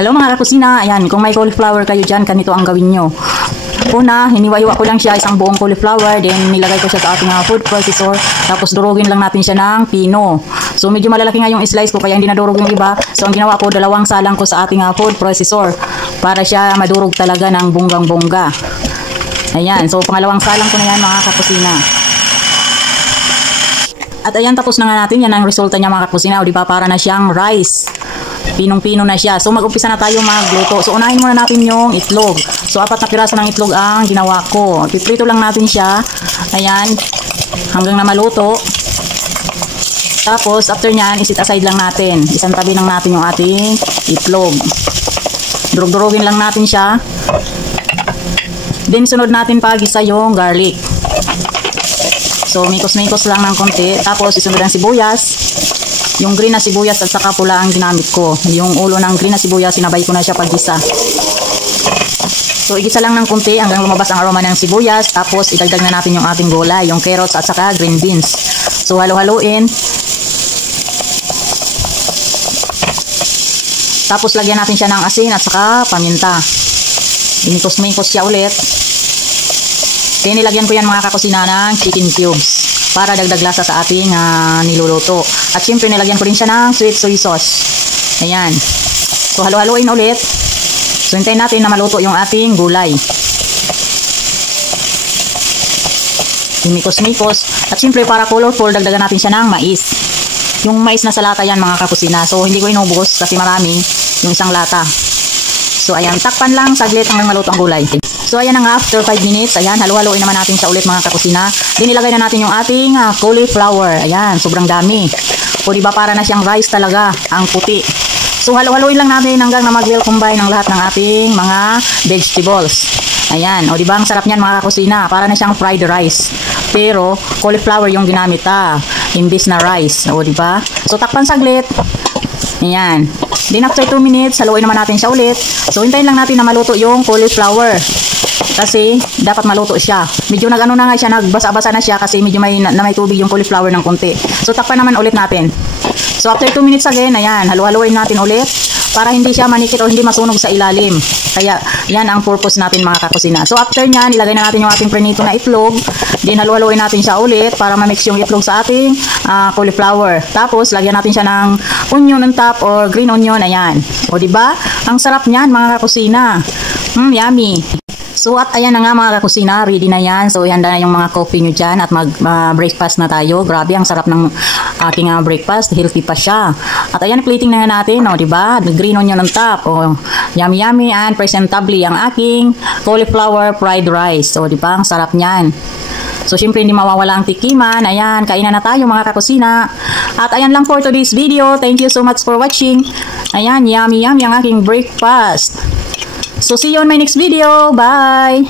Hello mga kakusina, ayan, kung may cauliflower kayo dyan, ganito ang gawin nyo. Una, hiniwa-hiwa ko lang siya, isang buong cauliflower, then nilagay ko siya sa ating food processor, tapos durugin lang natin siya ng pino. So medyo malalaki nga yung slice ko, kaya hindi nadurog yung iba. So ang ginawa ko, dalawang salang ko sa ating food processor, para siya madurog talaga ng bonggang-bongga. Ayan, so pangalawang salang ko na yan mga kakusina. At ayan, tapos na nga natin, yan ang resulta niya mga kakusina, o diba, para na siyang rice. Pinong-pino na siya. So mag-umpisa na tayo magluto. So unahin muna natin yung itlog. So 4 na piraso ng itlog ang ginawa ko. Piprito lang natin siya. Ayan. Hanggang na maluto. Tapos after nyan, isit aside lang natin. Isang tabi lang natin yung ating itlog. Durug-durugin lang natin siya. Then sunod natin pagisa yung garlic. So mikos-mikos lang ng konti. Tapos isunod ang sibuyas. Yung green na sibuyas at saka pula ang ginamit ko. Yung ulo ng green na sibuyas, sinabay ko na siya paggisa. So, igisa lang ng kunti hanggang lumabas ang aroma ng sibuyas. Tapos, idagdag na natin yung ating gulay, yung carrots at saka green beans. So, halo-haloin. Tapos, lagyan natin siya ng asin at saka paminta. Inikos-mikos siya ulit. Then, nilagyan ko yan mga kakusina ng chicken cubes para dagdag lasa sa ating niluluto. At syempre nilagyan ko rin siya ng sweet soy sauce. Ayan. So halo-haloin ulit. So hintayin natin na maluto yung ating gulay. Imikos-mikos. At syempre para colorful, dagdagan natin siya ng mais. Yung mais na sa lata yan mga kakusina. So hindi ko inubos kasi marami yung isang lata. So ayan, takpan lang saglit hanggang maluto ang gulay. So ayan na nga, after 5 minutes, ayan, halo-haloin naman natin siya ulit mga kakusina. Dinilagay na natin yung ating cauliflower. Ayan, sobrang dami. O diba para na siyang rice talaga, ang puti. So halo-haloin lang natin hanggang na mag-well combine ng lahat ng ating mga vegetables. Ayan, o diba ang sarap niyan mga kakusina, para na siyang fried rice. Pero cauliflower yung ginamit imbis na rice. O diba? So takpan saglit. Ayan. Then after 2 minutes, haluin naman natin siya ulit. So hintayin lang natin na maluto yung cauliflower. Kasi dapat maluto siya. Medyo nag-ano na nga siya, nagbasa-basa na siya kasi medyo may tubig yung cauliflower ng konti. So takpan naman ulit natin. So after 2 minutes again, ayan, halu-haluin natin ulit para hindi siya manikit o hindi masunog sa ilalim. Kaya yan ang purpose natin mga kakusina. So after nyan, ilagay na natin yung ating prenito na itlog. Then halu-haluin natin siya ulit para ma-mix yung itlog sa ating cauliflower. Tapos lagyan natin siya ng onion on top or green onion. Ayan. O diba? Ang sarap niyan mga kakusina. Yummy. So at ayan na nga mga kakusina, ready na yan. So ihanda na yung mga coffee nyo dyan at mag-breakfast na tayo. Grabe, ang sarap ng aking breakfast. Healthy pa siya. At ayan, plating na natin, o diba? Green onion on top. O, yummy yummy and presentably ang aking cauliflower fried rice. O diba? Ang sarap niyan. So syempre hindi mawawala ang tikiman. Ayan, kainan na tayo mga kakusina. At ayan lang for today's video. Thank you so much for watching. Ayan, yummy yummy ang aking breakfast. So see you on my next video. Bye!